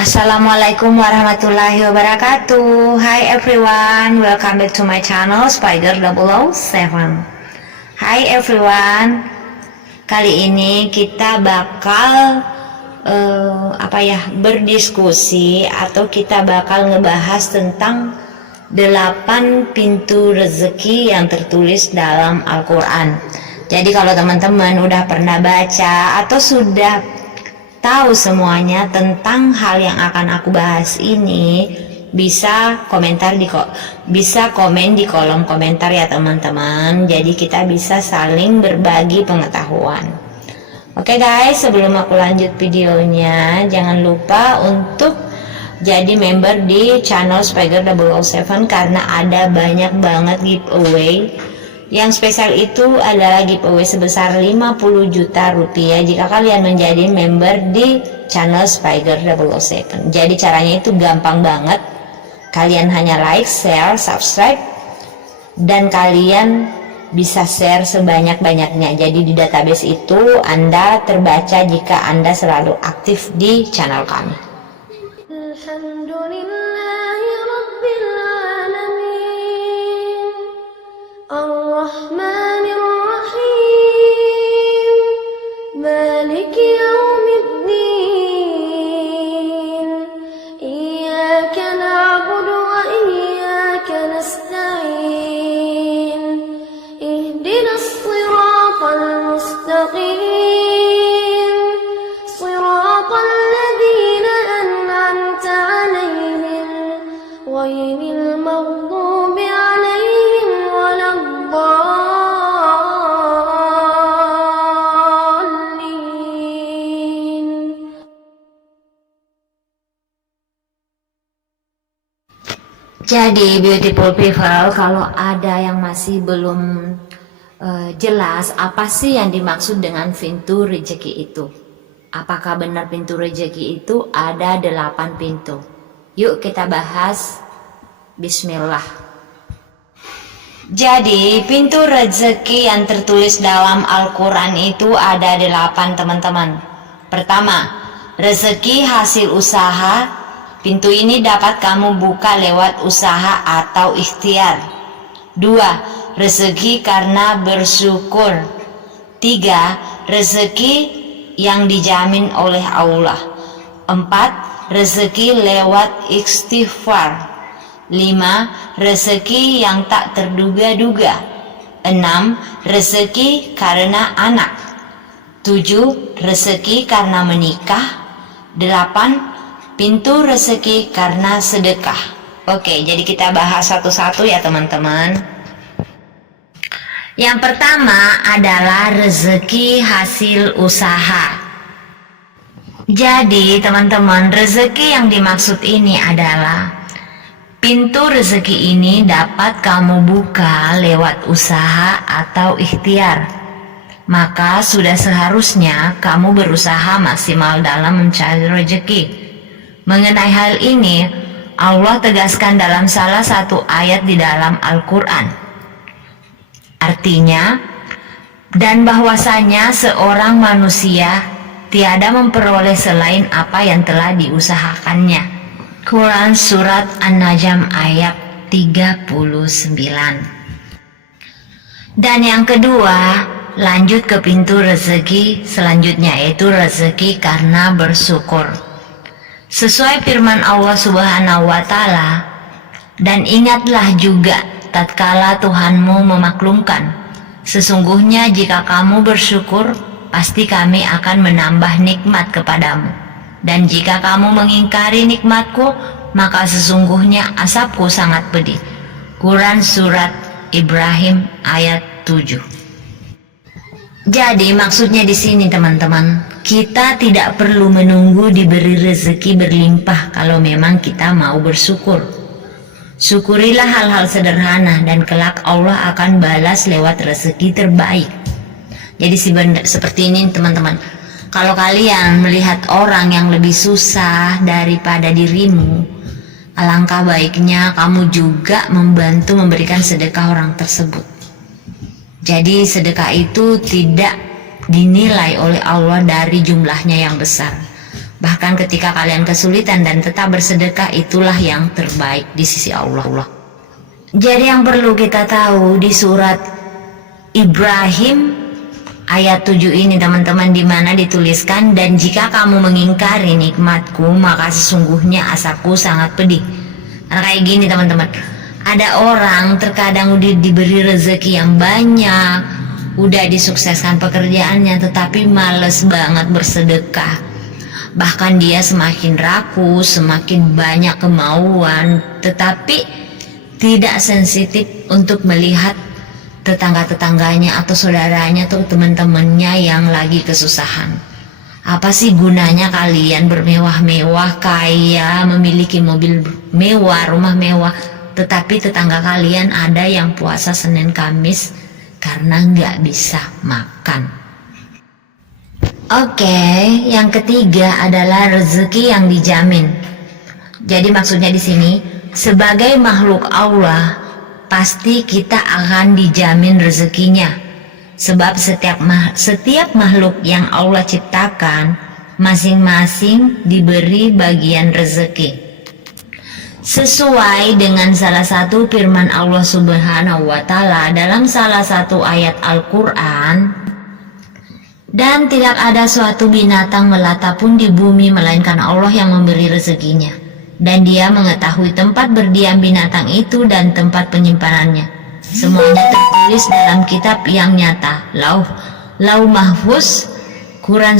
Assalamualaikum warahmatullahi wabarakatuh. Hi everyone, welcome back to my channel Spider 007. Hi everyone, kali ini kita bakal berdiskusi atau kita bakal ngebahas tentang 8 pintu rezeki yang tertulis dalam Al-Quran. Jadi kalau teman-teman udah pernah baca atau sudah tahu semuanya tentang hal yang akan aku bahas ini, bisa komen di kolom komentar ya teman-teman. Jadi kita bisa saling berbagi pengetahuan. Oke guys, sebelum aku lanjut videonya, jangan lupa untuk jadi member di channel Spider 007 karena ada banyak banget giveaway. Yang spesial itu adalah giveaway sebesar 50 juta rupiah jika kalian menjadi member di channel Spider 007. Jadi caranya itu gampang banget. Kalian hanya like, share, subscribe, dan kalian bisa share sebanyak-banyaknya. Jadi di database itu Anda terbaca jika Anda selalu aktif di channel kami. الرحمن الرحيم مالك يوم الدين إياك نعبد وإياك نستعين اهدنا الصراط المستقيم صراط الذين أنعمت عليهم غير المغضوب عليهم ولا الضالين. Jadi beautiful people, kalau ada yang masih belum jelas apa sih yang dimaksud dengan pintu rezeki itu, apakah benar pintu rezeki itu ada 8 pintu? Yuk kita bahas. Bismillah. Jadi pintu rezeki yang tertulis dalam Al-Quran itu ada 8 teman-teman. Pertama, rezeki hasil usaha. Pintu ini dapat kamu buka lewat usaha atau ikhtiar. 2. Rezeki karena bersyukur. 3. Rezeki yang dijamin oleh Allah. 4. Rezeki lewat istighfar. 5. Rezeki yang tak terduga-duga. 6. Rezeki karena anak. 7. Rezeki karena menikah. 8. Pintu rezeki karena sedekah. Oke, jadi kita bahas satu-satu ya teman-teman. Yang pertama adalah rezeki hasil usaha. Jadi teman-teman, rezeki yang dimaksud ini adalah pintu rezeki ini dapat kamu buka lewat usaha atau ikhtiar. Maka sudah seharusnya kamu berusaha maksimal dalam mencari rezeki. Mengenai hal ini, Allah tegaskan dalam salah satu ayat di dalam Al-Quran. Artinya, dan bahwasanya seorang manusia tiada memperoleh selain apa yang telah diusahakannya. Quran Surat An-Najm ayat 39. Dan yang kedua, lanjut ke pintu rezeki selanjutnya, yaitu rezeki karena bersyukur. Sesuai firman Allah Subhanahu wa Ta'ala, dan ingatlah juga tatkala Tuhanmu memaklumkan, sesungguhnya jika kamu bersyukur, pasti kami akan menambah nikmat kepadamu. Dan jika kamu mengingkari nikmatku, maka sesungguhnya azabku sangat pedih. Quran Surat Ibrahim ayat 7. Jadi maksudnya di sini teman-teman, kita tidak perlu menunggu diberi rezeki berlimpah kalau memang kita mau bersyukur. Syukurilah hal-hal sederhana dan kelak Allah akan balas lewat rezeki terbaik. Jadi seperti ini teman-teman. Kalau kalian melihat orang yang lebih susah daripada dirimu, alangkah baiknya kamu juga membantu memberikan sedekah orang tersebut. Jadi sedekah itu tidak dinilai oleh Allah dari jumlahnya yang besar. Bahkan ketika kalian kesulitan dan tetap bersedekah, itulah yang terbaik di sisi Allah. Jadi yang perlu kita tahu di surat Ibrahim ayat 7 ini teman-teman, di mana dituliskan, dan jika kamu mengingkari nikmatku maka sesungguhnya azabku sangat pedih. Nah, kayak gini teman-teman, ada orang terkadang udah diberi rezeki yang banyak, udah disukseskan pekerjaannya, tetapi males banget bersedekah. Bahkan dia semakin rakus, semakin banyak kemauan, tetapi tidak sensitif untuk melihat tetangga-tetangganya atau saudaranya atau teman-temannya yang lagi kesusahan. Apa sih gunanya kalian bermewah-mewah, kaya, memiliki mobil mewah, rumah mewah, tetapi tetangga kalian ada yang puasa Senin Kamis karena nggak bisa makan. Oke, yang ketiga adalah rezeki yang dijamin. Jadi maksudnya di sini, sebagai makhluk Allah, pasti kita akan dijamin rezekinya. Sebab setiap makhluk yang Allah ciptakan, masing-masing diberi bagian rezeki. Sesuai dengan salah satu firman Allah Subhanahu wa Ta'ala dalam salah satu ayat Al-Quran, dan tidak ada suatu binatang melata pun di bumi melainkan Allah yang memberi rezekinya, dan Dia mengetahui tempat berdiam binatang itu dan tempat penyimpanannya. Semuanya tertulis dalam kitab yang nyata, Lauh Mahfuz, Quran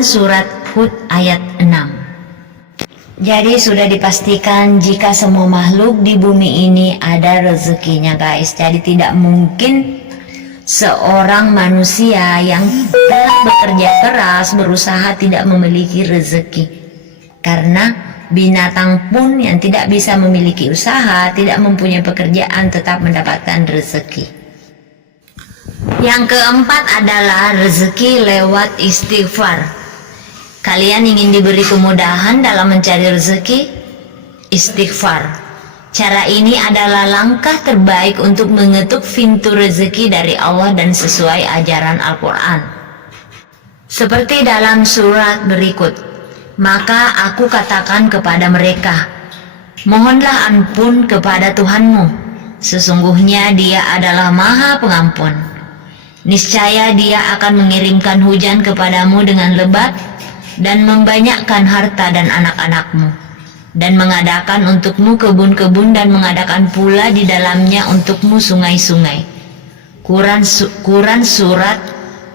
surat Hud ayat 6. Jadi sudah dipastikan jika semua makhluk di bumi ini ada rezekinya guys. Jadi tidak mungkin seorang manusia yang telah bekerja keras, berusaha tidak memiliki rezeki. Karena binatang pun yang tidak bisa memiliki usaha, tidak mempunyai pekerjaan, tetap mendapatkan rezeki. Yang keempat adalah rezeki lewat istighfar. Kalian ingin diberi kemudahan dalam mencari rezeki? Istighfar. Cara ini adalah langkah terbaik untuk mengetuk pintu rezeki dari Allah dan sesuai ajaran Al-Quran. Seperti dalam surat berikut, maka aku katakan kepada mereka, mohonlah ampun kepada Tuhanmu, sesungguhnya Dia adalah Maha Pengampun. Niscaya Dia akan mengirimkan hujan kepadamu dengan lebat dan membanyakkan harta dan anak-anakmu, dan mengadakan untukmu kebun-kebun dan mengadakan pula di dalamnya untukmu sungai-sungai. Quran surat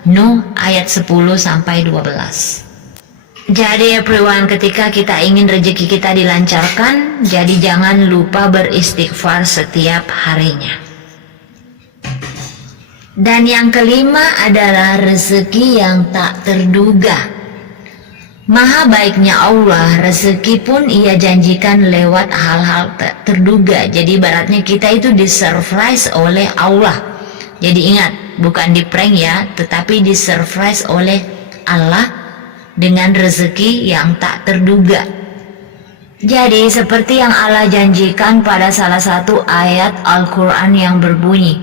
Nuh ayat 10-12. Jadi everyone, ketika kita ingin rezeki kita dilancarkan, jadi jangan lupa beristighfar setiap harinya. Dan yang kelima adalah rezeki yang tak terduga. Maha baiknya Allah, rezeki pun Ia janjikan lewat hal-hal tak terduga. Jadi ibaratnya kita itu disurprise oleh Allah. Jadi ingat, bukan di prank ya, tetapi disurprise oleh Allah dengan rezeki yang tak terduga. Jadi seperti yang Allah janjikan pada salah satu ayat Al-Quran yang berbunyi,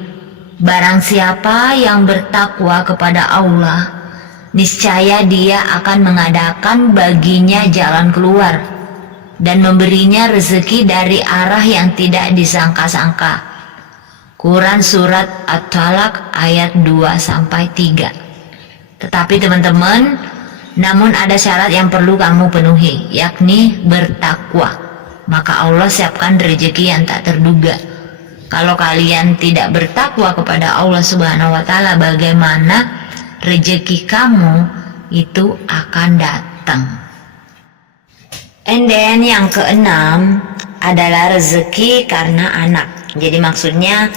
barang siapa yang bertakwa kepada Allah, niscaya Dia akan mengadakan baginya jalan keluar dan memberinya rezeki dari arah yang tidak disangka-sangka. Quran surat At-Talaq ayat 2-3. Tetapi teman-teman, namun ada syarat yang perlu kamu penuhi, yakni bertakwa. Maka Allah siapkan rezeki yang tak terduga. Kalau kalian tidak bertakwa kepada Allah Subhanahu wa Ta'ala, bagaimana rezeki kamu itu akan datang. And then yang keenam adalah rezeki karena anak. Jadi maksudnya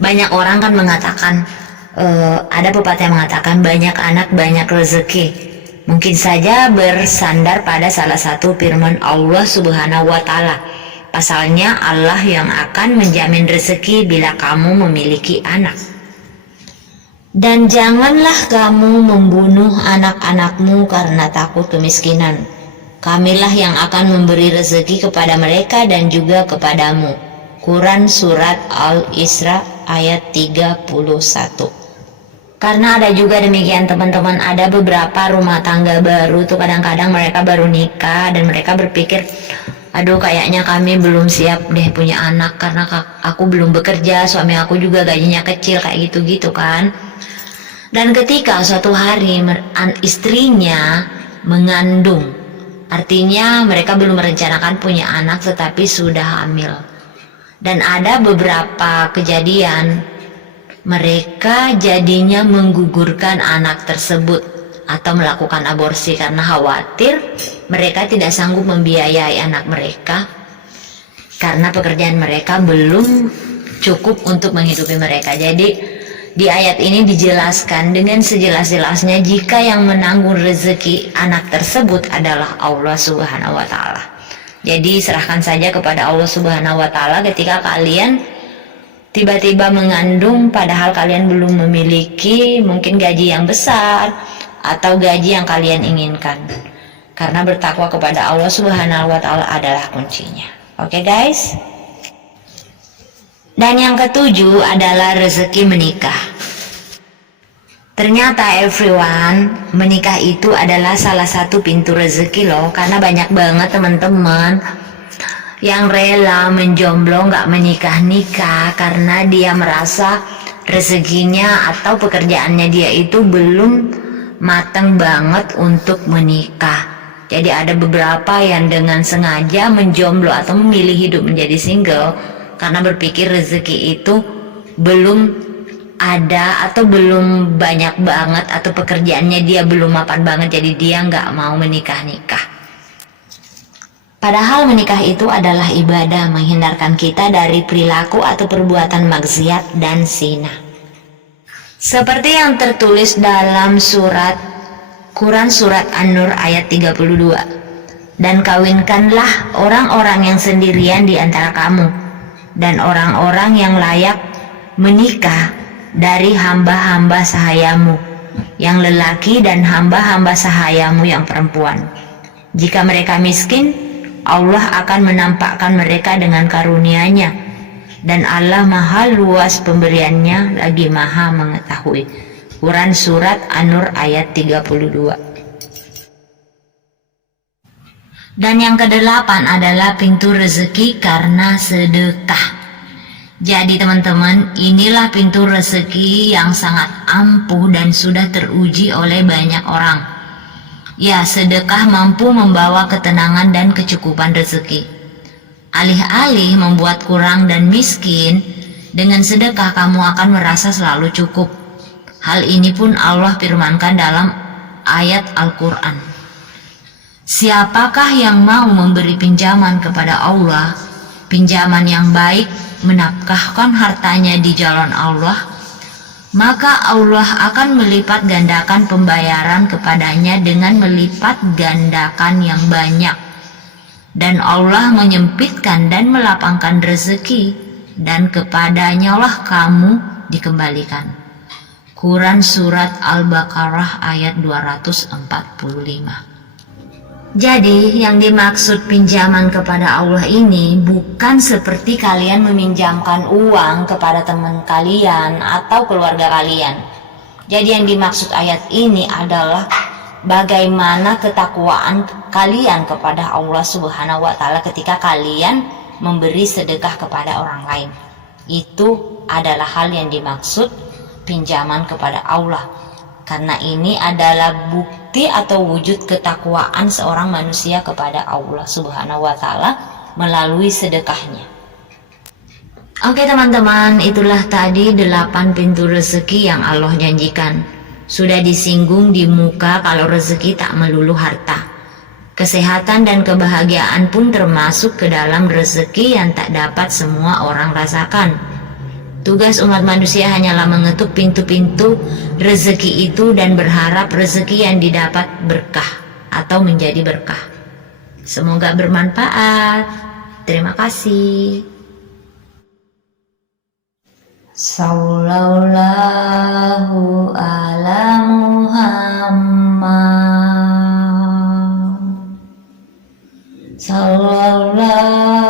banyak orang kan mengatakan, ada pepatah yang mengatakan banyak anak banyak rezeki. Mungkin saja bersandar pada salah satu firman Allah Subhanahu wa Ta'ala. Pasalnya Allah yang akan menjamin rezeki bila kamu memiliki anak. Dan janganlah kamu membunuh anak-anakmu karena takut kemiskinan. Kamilah yang akan memberi rezeki kepada mereka dan juga kepadamu. Quran surat Al-Isra ayat 31. Karena ada juga demikian teman-teman, ada beberapa rumah tangga baru tuh kadang-kadang mereka baru nikah dan mereka berpikir, aduh kayaknya kami belum siap deh punya anak karena aku belum bekerja, suami aku juga gajinya kecil, kayak gitu-gitu kan. Dan ketika suatu hari istrinya mengandung, artinya mereka belum merencanakan punya anak tetapi sudah hamil. Dan ada beberapa kejadian mereka jadinya menggugurkan anak tersebut atau melakukan aborsi karena khawatir mereka tidak sanggup membiayai anak mereka karena pekerjaan mereka belum cukup untuk menghidupi mereka. Jadi di ayat ini dijelaskan dengan sejelas-jelasnya jika yang menanggung rezeki anak tersebut adalah Allah Subhanahu wa taala. Jadi serahkan saja kepada Allah Subhanahu wa taala ketika kalian tiba-tiba mengandung padahal kalian belum memiliki mungkin gaji yang besar atau gaji yang kalian inginkan. Karena bertakwa kepada Allah Subhanahu wa taala adalah kuncinya. Oke guys? Dan yang ketujuh adalah rezeki menikah. Ternyata everyone, menikah itu adalah salah satu pintu rezeki loh, karena banyak banget teman-teman yang rela menjomblo gak menikah-nikah karena dia merasa rezekinya atau pekerjaannya dia itu belum matang banget untuk menikah. Jadi ada beberapa yang dengan sengaja menjomblo atau memilih hidup menjadi single karena berpikir rezeki itu belum ada atau belum banyak banget atau pekerjaannya dia belum mapan banget, jadi dia gak mau menikah-nikah. Padahal menikah itu adalah ibadah menghindarkan kita dari perilaku atau perbuatan maksiat dan zina. Seperti yang tertulis dalam Quran surat An-Nur ayat 32. Dan kawinkanlah orang-orang yang sendirian di antara kamu dan orang-orang yang layak menikah dari hamba-hamba sahayamu yang lelaki dan hamba-hamba sahayamu yang perempuan. Jika mereka miskin, Allah akan menampakkan mereka dengan karunia-Nya, dan Allah maha luas pemberiannya lagi maha mengetahui. Quran surat An-Nur ayat 32. Dan yang kedelapan adalah pintu rezeki karena sedekah. Jadi teman-teman, inilah pintu rezeki yang sangat ampuh dan sudah teruji oleh banyak orang. Ya, sedekah mampu membawa ketenangan dan kecukupan rezeki. Alih-alih membuat kurang dan miskin, dengan sedekah kamu akan merasa selalu cukup. Hal ini pun Allah firmankan dalam ayat Al-Quran. Siapakah yang mau memberi pinjaman kepada Allah, pinjaman yang baik, menafkahkan hartanya di jalan Allah, maka Allah akan melipat gandakan pembayaran kepadanya dengan melipat gandakan yang banyak. Dan Allah menyempitkan dan melapangkan rezeki, dan kepadanya lah kamu dikembalikan. Quran surat Al-Baqarah ayat 245. Jadi yang dimaksud pinjaman kepada Allah ini bukan seperti kalian meminjamkan uang kepada teman kalian atau keluarga kalian. Jadi yang dimaksud ayat ini adalah bagaimana ketakwaan kalian kepada Allah Subhanahu wa taala ketika kalian memberi sedekah kepada orang lain. Itu adalah hal yang dimaksud pinjaman kepada Allah. Karena ini adalah bukti atau wujud ketakwaan seorang manusia kepada Allah Subhanahu wa taala melalui sedekahnya. Oke teman-teman, itulah tadi 8 pintu rezeki yang Allah janjikan. Sudah disinggung di muka kalau rezeki tak melulu harta. Kesehatan dan kebahagiaan pun termasuk ke dalam rezeki yang tak dapat semua orang rasakan. Tugas umat manusia hanyalah mengetuk pintu-pintu rezeki itu dan berharap rezeki yang didapat berkah atau menjadi berkah. Semoga bermanfaat. Terima kasih. Sallallahu ala Muhammad. Sallallahu